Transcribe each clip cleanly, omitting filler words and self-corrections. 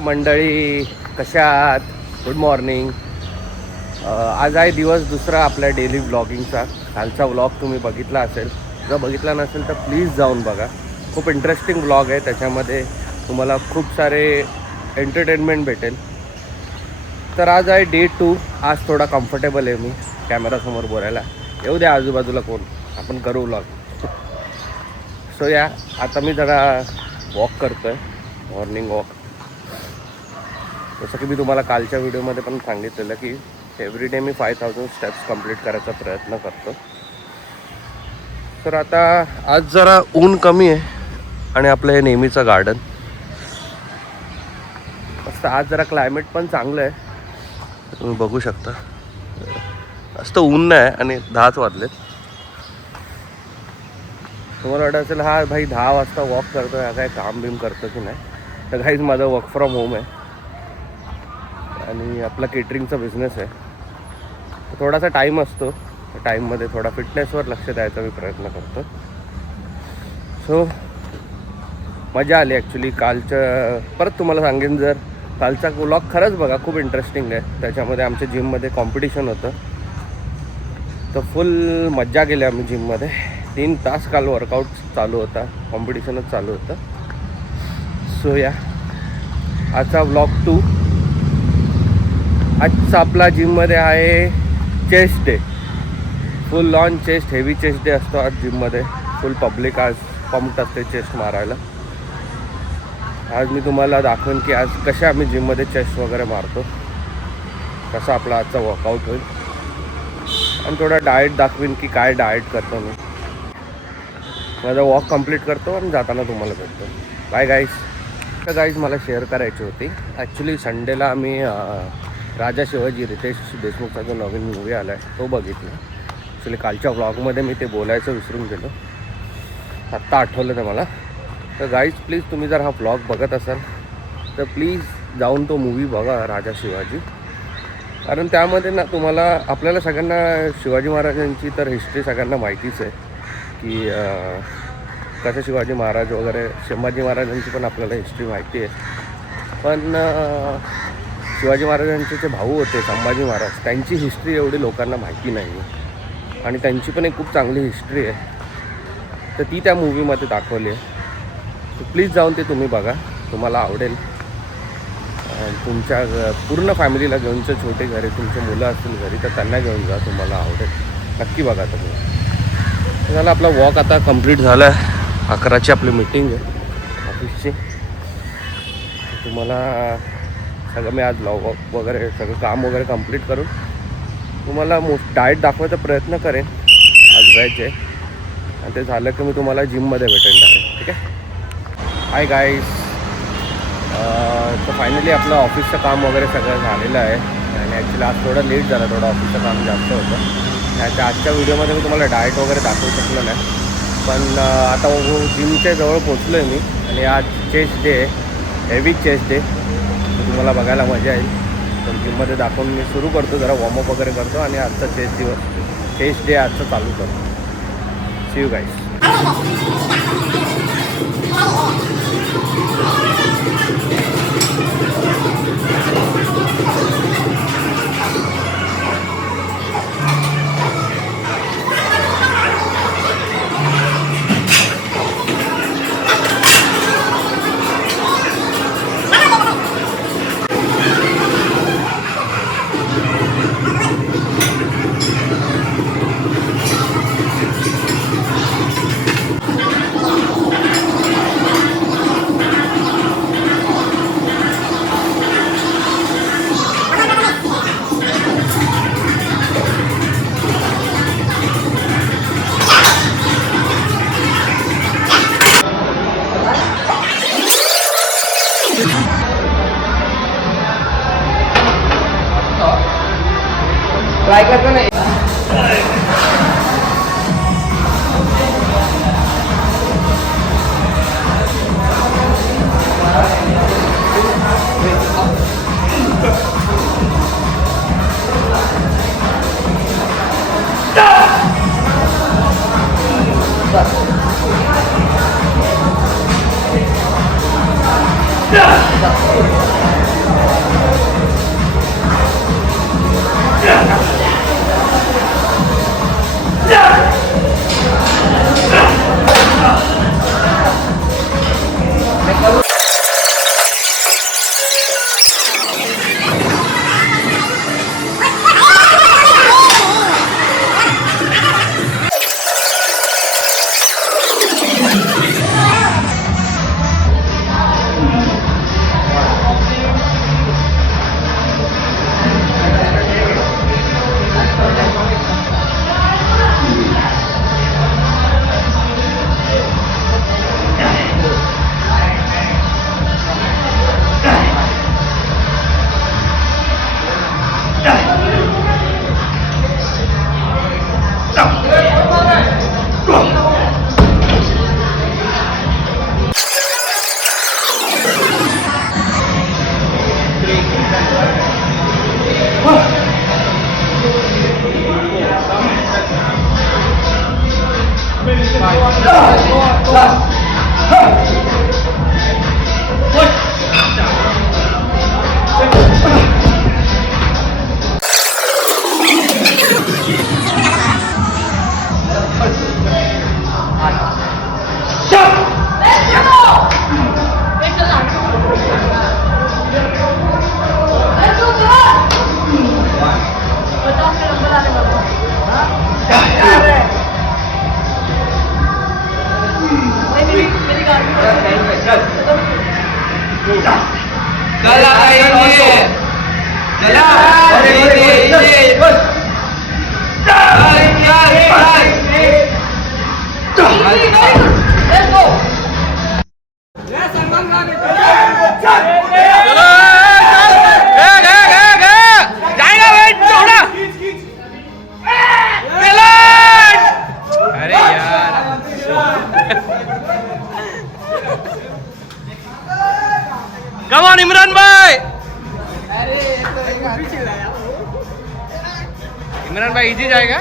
मंडळी कशा आहात? Good morning. आज आहे दिवस दुसरा आपल्या डेली व्लॉगिंगचा. कालचा व्लॉग तुम्ही बघितला असेल, जर बघितला नसेल तर प्लीज जाऊन बघा. खूप इंटरेस्टिंग व्लॉग आहे, त्याच्यामध्ये तुम्हाला खूप सारे एंटरटेनमेंट भेटेल. तर आज आहे डे 2. आज थोडा कम्फर्टेबल आहे मी कॅमेरासमोर बोलायला. येऊ द्या आजूबाजूला कोण, आपण करू व्लॉग. सो या आता मी जरा वॉक करतो आहे, मॉर्निंग वॉक. जसं की मी तुम्हाला कालच्या व्हिडिओमध्ये पण सांगितलेलं की एव्हरी डे मी 5000 स्टेप्स कंप्लीट करायचा प्रयत्न करतो. तर आता आज जरा ऊन कमी आहे आणि आपलं हे नेहमीचं गार्डन मस्त. आज जरा क्लायमेट पण चांगलं आहे, तुम्ही बघू शकता. जास्त ऊन नाही आणि 10च वाजलेत. तुम्हाला वाटत असेल हा भाई 10 वाजता वॉक करतो आहे, काय काम बिम करतो की नाही. तर काहीच माझं वर्क फ्रॉम होम आहे आणि आपला केटरिंगचा बिझनेस आहे. थोडासा टाईम असतो, टाईममध्ये थोडा फिटनेसवर लक्ष द्यायचा मी प्रयत्न करतो. सो मजा आली ॲक्च्युली कालचं. परत तुम्हाला सांगेन, जर कालचा व्लॉग खरंच बघा, खूप इंटरेस्टिंग आहे. त्याच्यामध्ये आमच्या जिममध्ये कॉम्पिटिशन होतं, तर फुल मज्जा केली आम्ही जिममध्ये. 3 तास काल वर्कआउट चालू होता, कॉम्पिटिशनच चालू होतं. सो या आजचा व्लॉग 2. आजचा आपला जिममध्ये आहे chest day. Full on chest, heavy chest day असतो आज जिममध्ये. फुल पब्लिक आज पंप्ड असते चेस्ट मारायला. आज मी तुम्हाला दाखवेन की आज कशा आम्ही जिममध्ये चेस्ट वगैरे मारतो, कसा आपला आजचा वर्कआउट होईल. आणि थोडा डाएट दाखवेन की काय डाएट करतो मी. माझा वॉक कंप्लीट करतो आणि जाताना तुम्हाला भेटतो. Bye guys. तर गाईज मला शेअर करायची होती ॲक्च्युली. संडेला आम्ही राजा शिवाजी रितेश देशमुखचा जो नवीन मूवी आला आहे तो बघितला. ॲक्च्युली कालच्या व्लॉगमध्ये मी ते बोलायचं विसरून गेलो, आत्ता आठवलं ते मला. तर गाईज प्लीज तुम्ही जर हा व्लॉग बघत असाल तर प्लीज जाऊन तो मूवी बघा राजा शिवाजी. कारण त्यामध्ये ना तुम्हाला, आपल्याला सगळ्यांना शिवाजी महाराजांची तर हिस्ट्री सगळ्यांना माहितीच आहे की कसं शिवाजी महाराज वगैरे, संभाजी महाराजांची पण आपल्याला हिस्ट्री माहिती आहे. पण शिवाजी महाराजांचे जे भाऊ होते संभाजी महाराज, त्यांची हिस्ट्री एवढी लोकांना माहिती नाही आहे आणि त्यांची पण एक खूप चांगली हिस्ट्री आहे. तर ती त्या मूवीमध्ये दाखवली आहे. तर प्लीज जाऊन ते तुम्ही बघा, तुम्हाला आवडेल. तुमच्या पूर्ण फॅमिलीला घेऊन, छोटे घरी तुमचे मुलं असतील घरी तर त्यांना घेऊन जा, तुम्हाला आवडेल. नक्की बघा तुम्ही. झालं आपला वॉक आता कंप्लीट झाला आहे. 11ची आपली मीटिंग आहे ऑफिसची. तुम्हाला सगळं मी आज वॉक वगैरे सगळं काम वगैरे कंप्लीट करून तुम्हाला डाएट दाखवायचा प्रयत्न करेन. आज व्हेज आहे आणि ते झालं की मी तुम्हाला जिममध्ये भेटेन डायरेक्ट. ठीक आहे. Hi guys. तर फायनली आपलं ऑफिसचं काम वगैरे सगळं झालेलं आहे आणि ॲक्च्युली आज थोडं लेट झालं, थोडं ऑफिसचं काम जास्त होतं. त्याच्या आजच्या व्हिडिओमध्ये मी तुम्हाला डाएट वगैरे दाखवू शकलो नाही. पण आता जिमच्या जवळ पोचलो आहे मी आणि आज चेस्ट डे आहे, हेवी चेस्ट डे. तुम्हाला बघायला मजा येईल. तर जिममध्ये दाखवून मी सुरू करतो, जरा वॉर्मअप वगैरे करतो आणि आजचा चेस्ट डे आजचा चालू करतो. See you guys. Come on Imran भाई. इमरान भाई इजी जाएगा.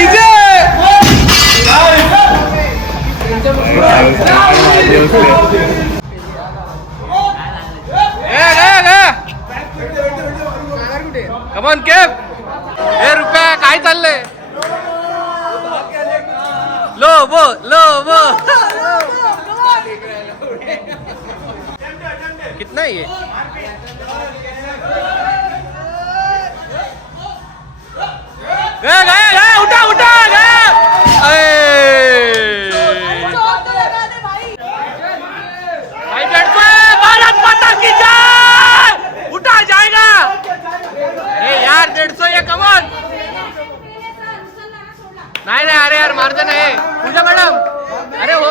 इजी. Come on Kev. हे रुपया काय चाललंय. लो कितना है ये. उठा भारत माता की जय. उठा जाएगा. अरे यार 150 ये कमॉन. नाही अरे यार मारते नाही पूजा मॅडम. अरे वो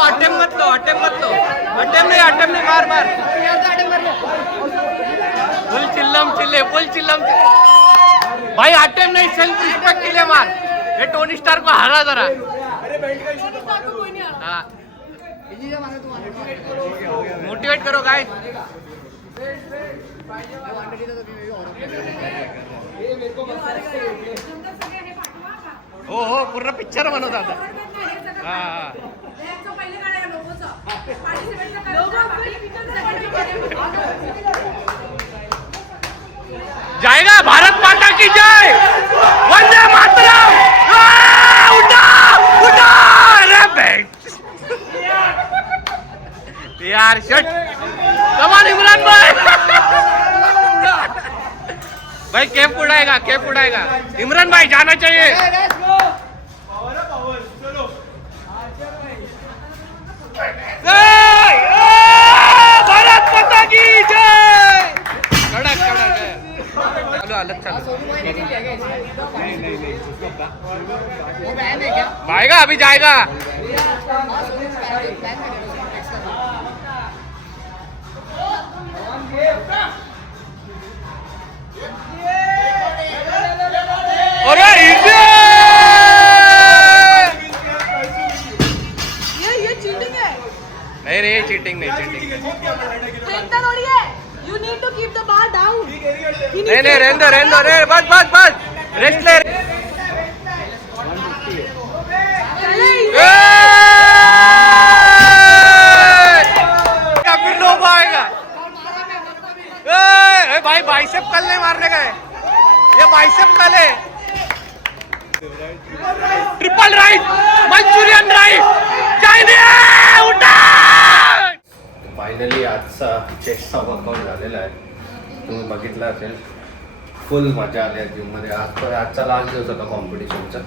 अटेम्प्ट मत लो. अटेम्प्ट नहीं मार. फुल चिल्लम भाई. अटेम्प्ट नहीं, सेल्फ रिस्पेक्ट के लिए मार. ये टोनी स्टार को हरा जरा. मोटिवेट करो गाइस. हो पूर्ण पिक्चर बनवत आता. जाएगा. भारत माता की जय. वंदे मातरम. उठा यार शट. कमान इमरान भाई. भाई कैप उड़ाएगा. इमरान भाई जाना चाहिए. भारत माता की जय. कडक अलग चलो. आएगा अभी जाएगा. अरे ये चीटिंग है. नहीं रे चीटिंग नहीं. You need to keep the bar down. नहीं रहने दो रे. बस रेस्ट ले. फिर लोग आएगा. भाई बाइसेप कल नहीं मारने का है. ये बाइसेप कल है. Triple right. Manchurian right. Finally आजचा चेस्टचा वर्कआउट झालेला आहे. तुम्ही बघितलं असेल. फुल मजा आली आहे जिममध्ये. आजचा लास्ट दिवस होता कॉम्पिटिशनचा.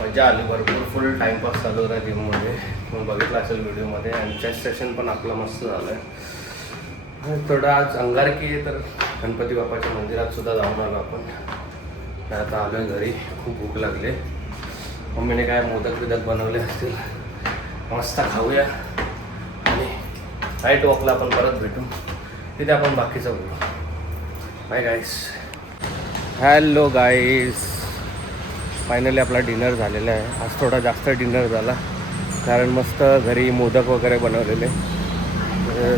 मजा आली भरपूर. फुल टाईमपास चालू होता जिममध्ये. तुम्ही बघितलं असेल व्हिडिओमध्ये. आणि चेस्ट सेशन पण आपलं मस्त झालं आहे. थोडं आज अंगारकी आहे तर गणपती बाप्पाच्या मंदिरात सुद्धा जाऊन आलो आपण. तर आता आलो आहे घरी. खूप भूक लागली. मम्मीने काय मोदक बनवले असतील. मस्त खाऊया. आणि नाईट वॉकला आपण परत भेटू. तिथे आपण बाकीचं बोलू. बाय गाईस. हॅलो गाईस. फायनली आपला डिनर झालेला आहे. आज थोडा जास्त डिनर झाला कारण मस्त घरी मोदक वगैरे बनवलेले.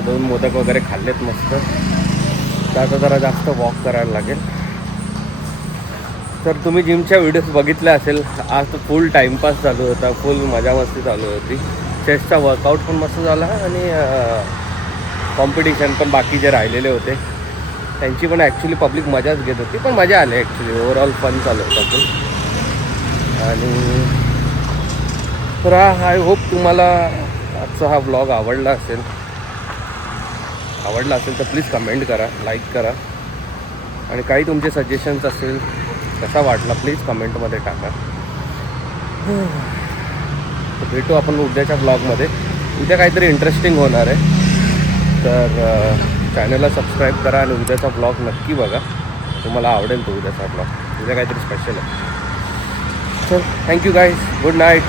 2 मोदक वगैरे खाल्लेत मस्त. तर आता जरा जास्त वॉक करायला लागेल. तर तुम्ही जिमच्या व्हिडिओज बघितल्या असेल. आज तर फुल टाईमपास चालू होता, फुल मजा मस्ती चालू होती. चेस्टचा वर्कआउट पण मस्त झाला आणि कॉम्पिटिशन पण बाकी जे राहिलेले होते त्यांची पण ॲक्च्युली पब्लिक मजाच घेत होती. पण मजा आली ॲक्च्युली, ओव्हरऑल फन चालू होता फुल. आणि तर आय होप तुम्हाला आजचा हा व्लॉग आवडला असेल तर प्लीज कमेंट करा, लाईक करा. आणि काही तुमचे सजेशन्स असेल कसा वाटला प्लीज कमेंटमध्ये टाका. तर भेटू आपण उद्याच्या ब्लॉगमध्ये. उद्या काहीतरी इंटरेस्टिंग होणार आहे. तर चॅनलला सबस्क्राईब करा आणि उद्याचा ब्लॉग नक्की बघा. तुम्हाला आवडेल तो उद्याचा ब्लॉग. उद्या काहीतरी स्पेशल आहे. चल, थँक्यू गाईज, गुड नाईट.